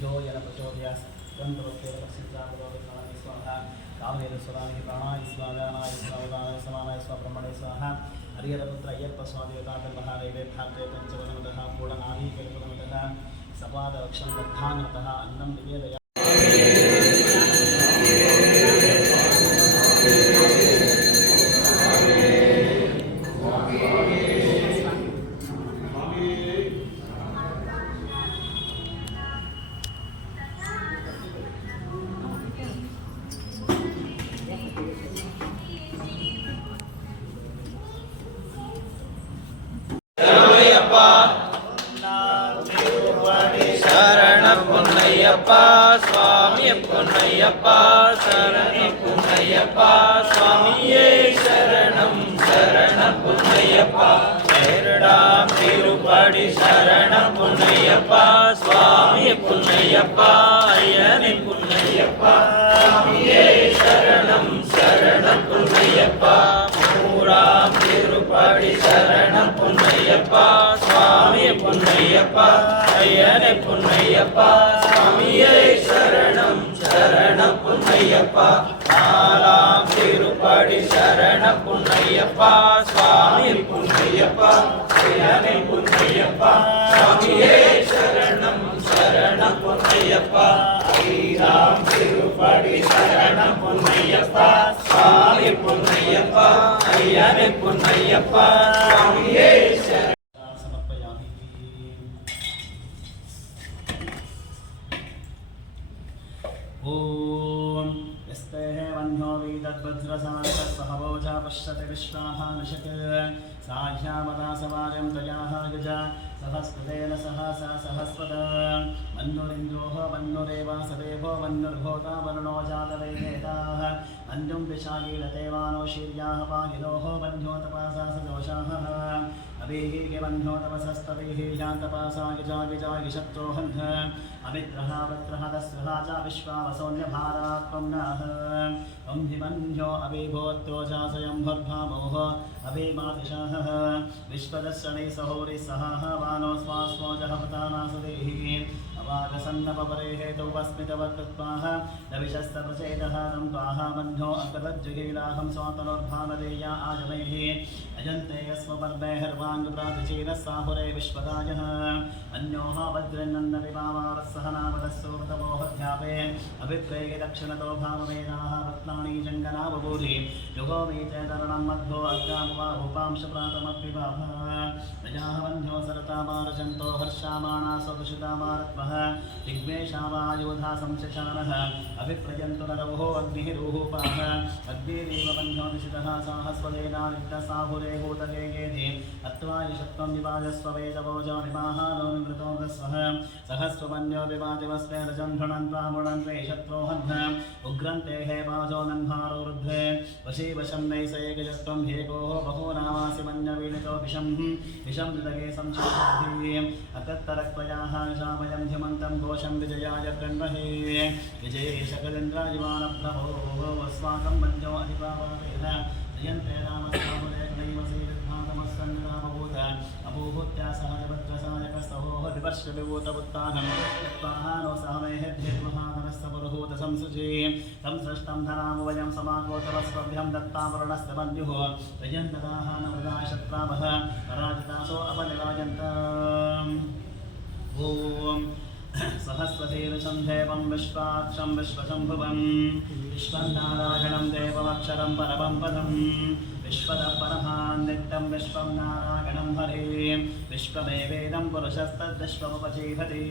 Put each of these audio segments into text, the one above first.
यो यन प्रचोदयात् तन्त्रवत्तेवलक्षित्रामलोकनाय स्वाहा कामनेरस्वराणि प्राणाय स्वागानाय स्वावदानाय समानाय स्वब्रह्मणे स्वाहा हरिहरपुत्र अय्यप्प स्वादिवताकल्महादेवे भारते पञ्चवनमतः पूर्णनारीकल्पनमतः सपादरक्षं बद्धानतः अन्नं निवेदया स्वामी पुन्नय्यप्पा शरण पुन्नय्यप्पा स्वामिये शरणं शरण पुन्नय्यप्पा शरणा तिरुपति शरण पुन्नय्यप्पा स्वामी पुन्नय्यप्पा अय्यने पुन्नय्यप्पा स्वामिये शरणं शरण पुन्नय्यप्पा मूरा तिरुपति शरण पुन्नय्यप्पा स्वामी पुन्नय्यप्पा अय्यने पुन्नय्यप्पा स्वामिये शरणं शरण पुन्नय्यप्पा नाराम तिरुपति शरण पुन्नय्यप्पा स्वामी पुन्नय्यप्पा अय्यने पुन्नय्यप्पा स्वामिये शरणं शरण पुन्नय्यप्पा श्रीराम तिरुपति शरण पुन्नय्यप्पा स्वामी पुन्नय्यप्पा अय्यने पुन्नय्यप्पा स्वामिये शरणं ओम यस्तेः वह्नो वेदद्वज्रसानकः सहवोजा पश्यति विश्वाभानुषक् साह्यामदा सवार्यं तयाः गजा सहस्रतेन सहसा सहस्रदा मन्नुरिन्द्रोः मन्नुरेवा सदेवो मन्नुर्भूता वर्णो जातवेदेताः मन्युं विशागीलतेवानो शीर्याः पागिलोः बन्धो तपासा सदोषाः अभिः वह्नो तपसस्तभिः यान्तपासा गिजागिजागिशत्रोहन्ध अमित्रः वत्रः तस्रः च विश्वावसोऽन्यभारात्मनाः ॐ हिमन्यो अभिभूत्यो च स्वयंभर्भामोः अभिमातिशाः विश्वदर्शनै सहोरि सहाः वानो स्वास्मोजः पतानासुदेः अवागसन्नपरे हेतुवस्मितवत्त्वाः नविशस्तप्रचेतः तं त्वाः बन्धो अकतज्जुगीलाहं स्वातनोर्भानदेया आजमैः अजन्ते यस्मपर्वे हर्वाङ्गप्रातिचीरः साहुरे विश्वदायः अन्योः वज्रन्नन्दविभावारस्सहनापदस्सोतमोहध्यापे अभिप्रेगे दक्षिणतो भाववेदाः रत्नानि जङ्गनावभूरि युगो मे चैतरणं मध्वो अग्रामुवा भूपांशप्रातमप्पिबाह प्रजाः बन्ध्यो सरतामारचन्तो हर्षामाणा स्वदुषितामारत्वः दिग्मेशावायोधा संशशानः अभिप्रयन्तु नरवोः अग्निः रूपाः अग्निरेव बन्ध्यो निशितः साहस्वदेनारिक्तसाहुरे हूतगेगेधि अत्वा यशत्वं विवाजस्व वेदवोजो निमाहानो निमृतो स्वः सहस्वमन्यो विवादिवस्मे रजन्धुणन्त्वा मुणन्त्वे शत्रोहन् उग्रन्ते हे वाजो नन्हारो वृद्धे वशी वशं नैसैकजत्वं हेकोः बहो नामासि मन्यवीणितो विषं विषं संशोधिः अकत्तरक्त्वयाः शामयं ह्यमन्तं घोषं विजयाय कृण्महे विजये शकलेन्द्राजिवानप्रभोः अस्माकं मन्यो अधिपावादेन जयन्ते रामस्वामुले नैव श्रीविद्भातमस्कन्दामभूत अभूभूत्या सहजभद्रसायकस्तवोः विवर्षविभूतवुत्तानं यत्त्वाहानो सहमेहेभ्यर्महाधनस्तपुरुहूत संसृजे तं सृष्टं धनामवयं समाकोतवस्वभ्यं दत्तावरुणस्य बन्धुः प्रयन्तदाहानमृदाय शत्रावः पराजितासो अपनिराजन्तम् ॐ सहस्रशीर्षं देवं विश्वाक्षं विश्वशम्भुवं विश्वनारायणं देवमक्षरं परमं पदं विश्वतः परमान् नित्यं विश्वं नारायणं हरे विश्वमेवेदं पुरुषस्तद्विश्वमुपजीवति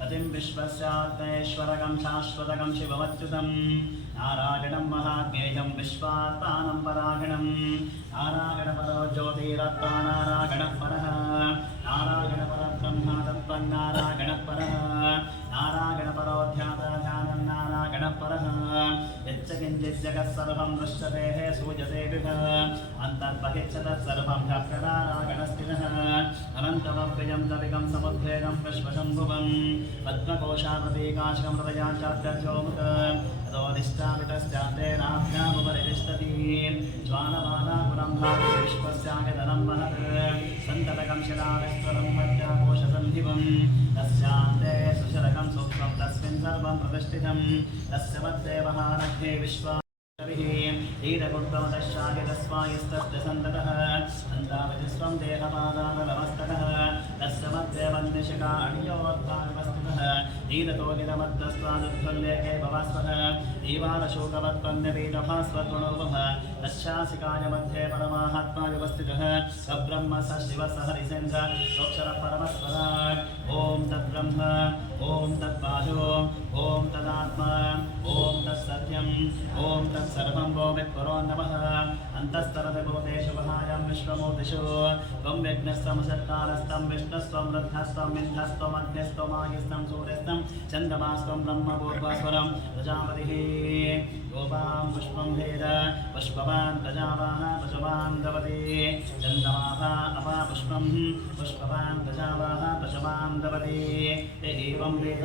पतिं विश्वस्यात्मैश्वरकं शाश्वतकं शिवमच्युतं नारायणं महाज्ञेयं विश्वात्मानं परायणं नारायणपरो ज्योतिरत्मा नारायणः परः नारायणपरब्रह्म तत्त्वन्नारायणः परः नारायणपरोऽध्यात्मध्यानं नारायणः परः यच्च किञ्चित् जगत् सर्वं दृश्यते सूयते विभ अन्तर्बहिश्च तत्सर्वं नारायणस्थितः अनन्तमव्ययं तविकं समुद्वेगं विश्वशम्भुवं पद्मकोशाप्रतीकाशकं हृदयाचार्योमुख ततोऽधिष्ठापितश्चान्ते नाभ्यामुपरितिष्ठति ज्वालमालापुरं भाति विश्वस्यागतनं महत् सन्ततकं शिलाविश्वरं मध्याकोशसन्धिवं तस्यान्ते सुशरकं सूक्ष्मं तस्मिन् सर्वं प्रतिष्ठितं तस्य मद्देवः नग्ने विश्वा ईडकुण्डमदशागिरस्वायस्तस्य सन्ततः अन्तावजिस्वं देहपादानमस्तकः तस्य मध्ये वन्दिशिखा अणियोत्पादवस्तुतः ईदतोगिरमद्दस्वादुद्धुल्लेखे भवास्वः ईवारशोकवत्पन्यपीठभास्वतुणोवः तच्छासिकाय मध्ये परमात्माव्यवस्थितः सब्रह्म स शिवः स हरिसेन्द्र सोऽक्षरः परमस्वराट् ॐ तद्ब्रह्म ॐ तद्वायो ॐ तदात्मा ॐ तत्सत्यम् ॐ तत्सर्वं वो वित्परो नमः अन्तस्तरभूतेषु वहायं विश्वमूर्तिषु त्वं विघ्नस्तमसत्कारस्तं विष्णुस्त्वं रुद्रस्त्वं इन्द्रस्त्वं अग्निस्त्वं आयुस्त्वं सूर्यस्त्वं चन्द्रमास्त्वं ब्रह्मपूर्वस्वरं प्रजापतिः गोपां पुष्पं भेद पुष्पवान् प्रजावाः पशुवान् दवति चन्द्रमाभा अपा पुष्पं पुष्पवान् प्रजावाः पशुवान् दवति एवं वेद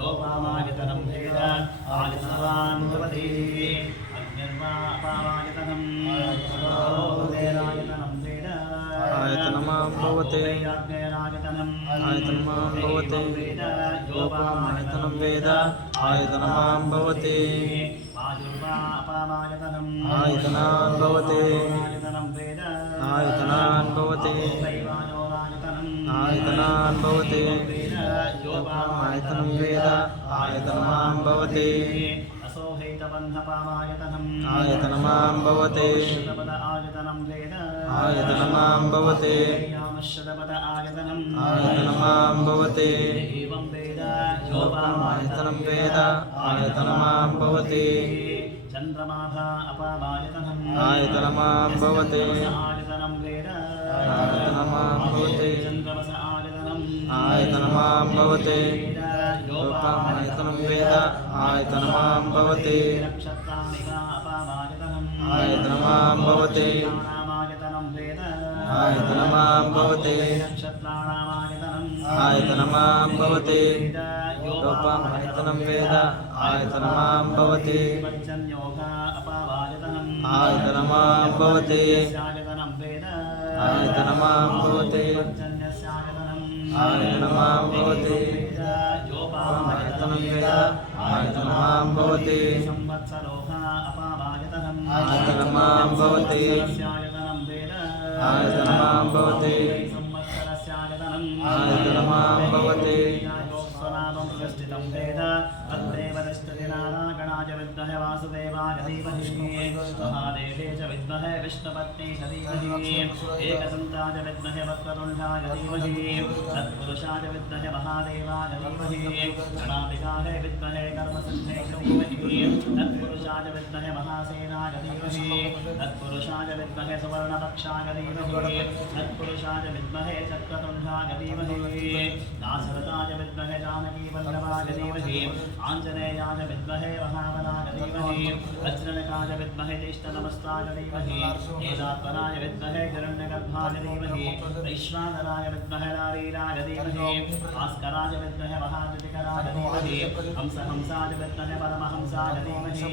गोपामायतनं भेद आयुष्वान् दवति अग्निर्वा अपामायतनं भूतेरायतनं भेद आयतनमां भवते अग्निरायतनं आयतनमां भवते योपामायतनं वेद आयतनमां भवते आयुर्वापामायतनम् आयतनान् भवते आयतनं वेद आयतनान् भवते आयतनान् भवते योपामायतनं वेद आयतनमां भवते असोहैतबन्धपामायतनम् आयतनमां भवते शतपद आयतनं वेद आयतनमां भवते यामशतपद आयतनम् आयतनमां भवते एवं वेद योपामायतनं वेद आयतनमां भवते चन्द्रमाभा अपामायतनम् आयतनमां भवते आयतनं वेद आयतनमां भवते चन्द्रमस आयतनम् आयतनमां भवते योपामायतनं वेद आयतनमां भवते नक्षत्राणि अपामायतनम् आयतनमां भवते नामायतनं वेद आयतनमां भवते नक्षत्राणामायतनम् आयतनमां भवते योपामायतनं योपामायतनं वेद आयतनमां भवते पञ्चन्योगा अपामायतनम् आयतनमां भवते आयतनं वेद आयतनमां भवते पञ्चन्यस्यायतनम् आयतनमां भवते योपामायतनं आयतनं वेद आयतनमां भवते संवत्सरोहा अपामायतनम् आयतनमां भवते आयतनं वेद आयतनमां भवते संवत्सरस्यायतनम् आयतनमां भवते योगस्वनामं प्रतिष्ठितं वेद तद्देव तिष्ठति नारायणाय विद्महे वासुदेवाय धीमहि महादेवे च विद्महे विष्णुपत्नी च धीमहि एकदन्ताय विद्महे वक्रतुण्डाय धीमहि तत्पुरुषाय विद्महे महादेवाय धीमहि गणाधिकाय विद्महे कर्मसिद्धे च धीमहि तत्पुरुषाय विद्महे महासेनाय धीमहि तत्पुरुषाय विद्महे सुवर्णपक्षाय धीमहि तत्पुरुषाय विद्महे चक्रतुण्डाय धीमहि नासरताय विद्महे जानकीवल्लभाय धीमहि आञ्जनेयाय विद्महे महाबलाय धीमहि वज्रणकाय विद्महे ज्येष्ठनमस्ताय धीमहि एतात्मनाय विद्महे हिरण्यगर्भाय धीमहि वैश्वानराय विद्महे नारीराय धीमहि भास्कराय विद्महे महाज्योतिकराय धीमहि हंसाय विद्महे परमहंसाय धीमहि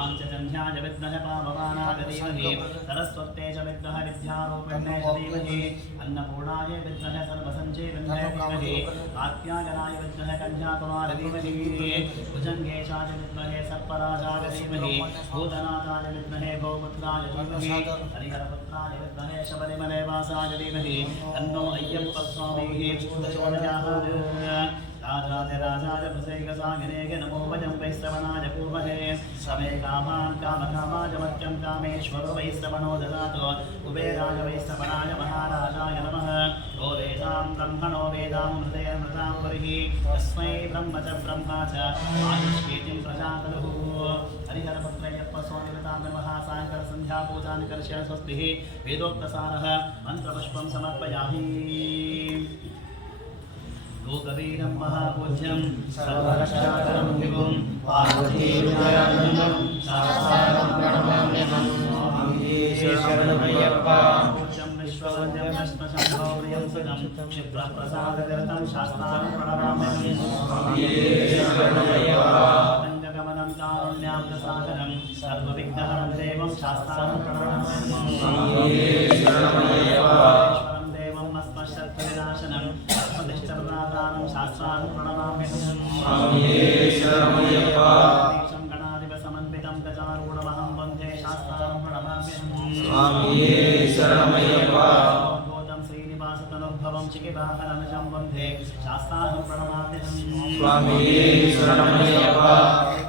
आञ्जन्याय विद्महे पावमानाय धीमहि सरस्वत्यै च विद्महे विद्यारूपिण्यै च धीमहि अन्नपूर्णाय विद्महे सर्वसञ्जीविन्यै धीमहि कात्यायनाय विद्महे कन्याकुमारी धीमहि भुजङ्गेशाय विद्महे सर्पराजाय धीमहि भूतनाथाय विद्महे भौपुत्राय धीमहि हरिहरपुत्राय विद्महे शबरिमलेवासाय धीमहि तन्नो अय्यप्पः स्वामीः प्रचोदयात् राजाधिराजाय प्रसेकसागिनेगे नमो वयं वैश्रवणाय पूर्वहे समे कामान् कामकामाय मत्यं कामेश्वरो वैश्रवणो ददातु कुबेराय वैश्रवणाय महाराजाय नमः ओ वेदां ब्रह्मणो वेदामृतेऽमृतां परिहि तस्मै ब्रह्म च ब्रह्मा च आयुष्कीर्तिं प्रजातनुः हरिहरपुत्रय्यप्प स्वामिवतां नमः सायङ्कालसन्ध्यापूजां कर्ष्य स्वस्तिः वेदोक्तसारः मन्त्रपुष्पं समर्पयामि लोकवीरं महापूज्यं सर्वरक्षाकरं विभुं पार्वतीहृदयानन्दं शास्त्रं प्रणमाम्यहं शरणमय्यप्पा पूज्यं विश्ववन्द्यं भस्मशम्भौर्यं सुजं क्षिप्रप्रसादगतं शास्त्रं प्रणमाम्यहं शरणमय्यप्पा पञ्चगमनं कारुण्यां प्रसादनं सर्वविघ्नहरं देवं शास्त्रं प्रणमाम्यहं शरणमय्यप्पा देवं अस्मशक्तिविनाशनं शास्तानं शास्त्रानं प्रणमाम्यहम् स्वामिये शरणमय्यप्प देशं गणाधिपसमन्वितं गजारूढमहं वन्दे शास्तानं प्रणमाम्यहम् स्वामिये शरणमय्यप्प भूतं श्रीनिवासतनुभवं चिकिताहरनिजं वन्दे शास्तानं प्रणमाम्यहम् स्वामिये शरणमय्यप्प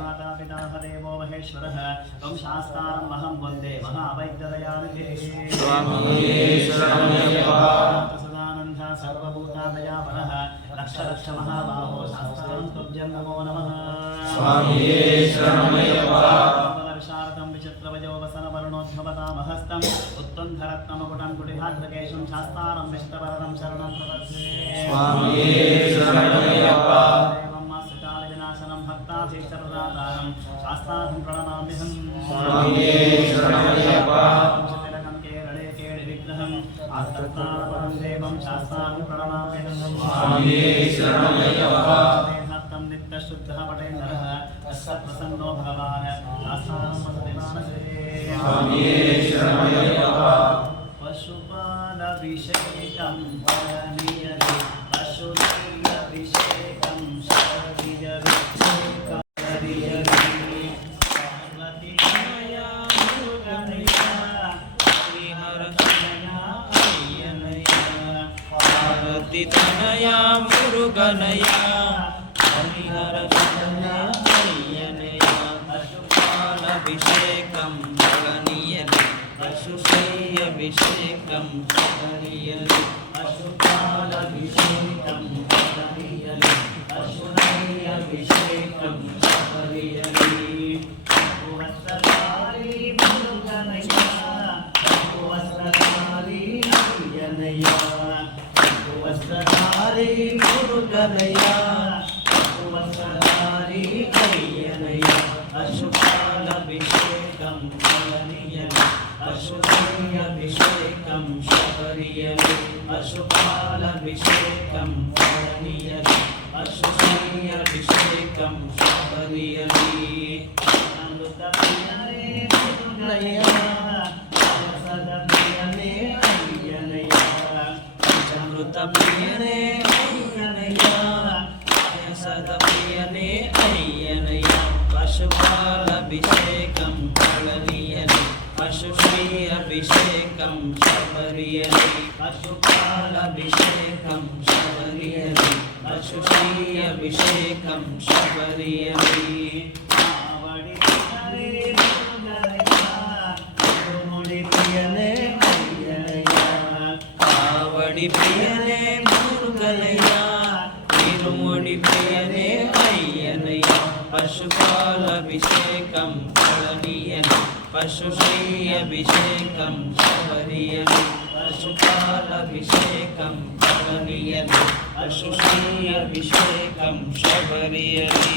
मातापिता देवो महेश्वरः त्वं शास्तानं अहं वन्दे महावैद्यदयानिधे स्वामिये शरणमय्यप्प सदानन्द सर्वभूतादयापरः रक्ष रक्ष महाबाहो शास्तानं तुभ्यं नमो नमः स्वामिये शरणमय्यप्प विशारदं विचित्रवयोवसनवर्णोद्भवतामहस्तम् उत्तुङ्गरत्नमकुटं कुटिहाग्रकेशं शास्तानं विष्टवरदं शरणं प्रपद्ये स्वामिये शरणमय्यप्प विनाशनं भक्ताभीष्टप्रदातारं शास्तानं प्रणमाम्यहम् स्वामिये शरणमय्यप्प केरळे केळिविग्रहम् आत्तारपरं देवं शास्तानं प्रणमाम्यहम् स्वामिये शरणमय्यप्प देहात्तं नित्यशुद्धः पटेन्द्रः तस्य प्रसन्नो भगवान् शास्तानं वसति मानसे स्वामिये शरणमय्यप्प पशुपालभिषेकं परणीयते पशुभिषेकं शबरियते तनया मुरुगनया हरिहर तनया पशुपालभिषेकं गणनीयते पशुश्रीयभिषेकं गणनीयते पशुपालभिषेकं गणनीयते पशुनय्यभिषेकं गणनीयते वस्त्रधारी मुरुगनया वस्त्रधारी नयनया वस्त्रधारी मुरुगनया वस्त्रधारी नयनया पशुपालभिषेकं गणनीयते पशुश्रीयभिषेकं शबरियते पशुपालभिषेकं गणनीयते पशुश्रीयभिषेकं शबरियते अमृतप्रियने मुरुगनया सदप्रियने नयनया अमृतप्रियने अय्यनया सदप्रियने अय्यनया पशुपालभिषेकं गणनीयते पशुश्रीयभिषेकं शबरियते पशुपालभिषेकं शबरियते पशुश्रीयभिषेकं शबरियते आवडी प्रियने मुरुगनया तिरुमुडी प्रियने अय्यनया पशुपालभिषेकं गणनीयते पशुश्रीयभिषेकं शबरियते पशुपालभिषेकं गणनीयते पशुश्रीयभिषेकं शबरियते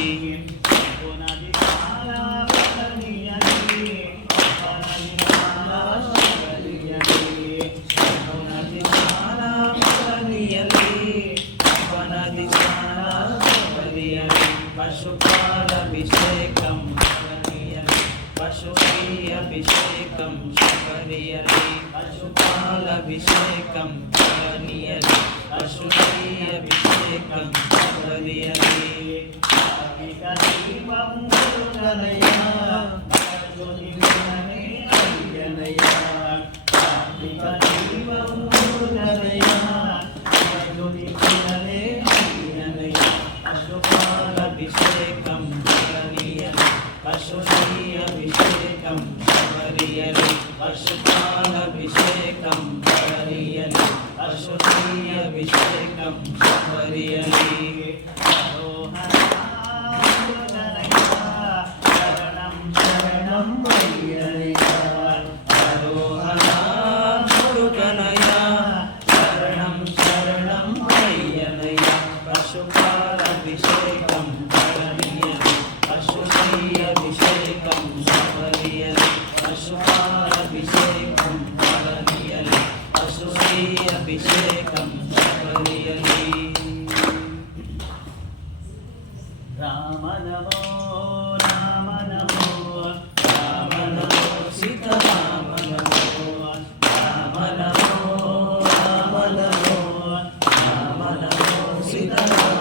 पशुपालभिषेकं गणनीयते पशुश्रीयभिषेकं शबरियते पशुपालभिषेकं गणनीयते पशुश्रीयभिषेकं शबरियते दीपं मुरुगनया ज्योतिर्मने अय्यनया दीपं मुरुगनया ज्योतिर्मने अय्यनया पशुपालभिषेकं गणनीयते पशुश्रीयभिषेकं शबरियते पशुपालभिषेकं गणनीयते पशुश्रीयभिषेकं शबरियते शरणं शरणं अय्यनया मुरुगनया शरणं शरणं अय्यनया पशुपालभिषेकं गणनीयते पशुश्रीयभिषेकं शबरियते पशुपालभिषेकं गणनीयते पशुश्रीयभिषेकं शबरियते राम नमो राम नमो राम नमो सीताराम नमो राम नमो राम नमो राम नमो सीताराम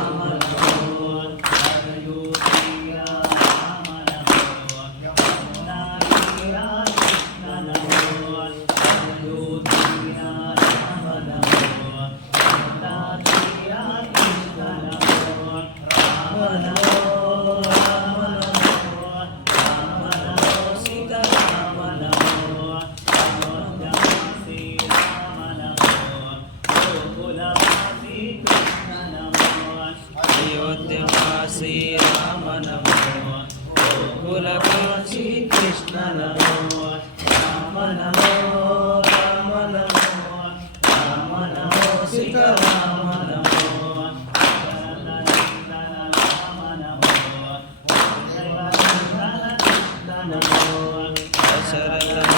अयोध्यवासी राम नमो गोकुलवासी कृष्ण नमो राम नमो राम नमो राम नमो सीता राम नमो दशरथ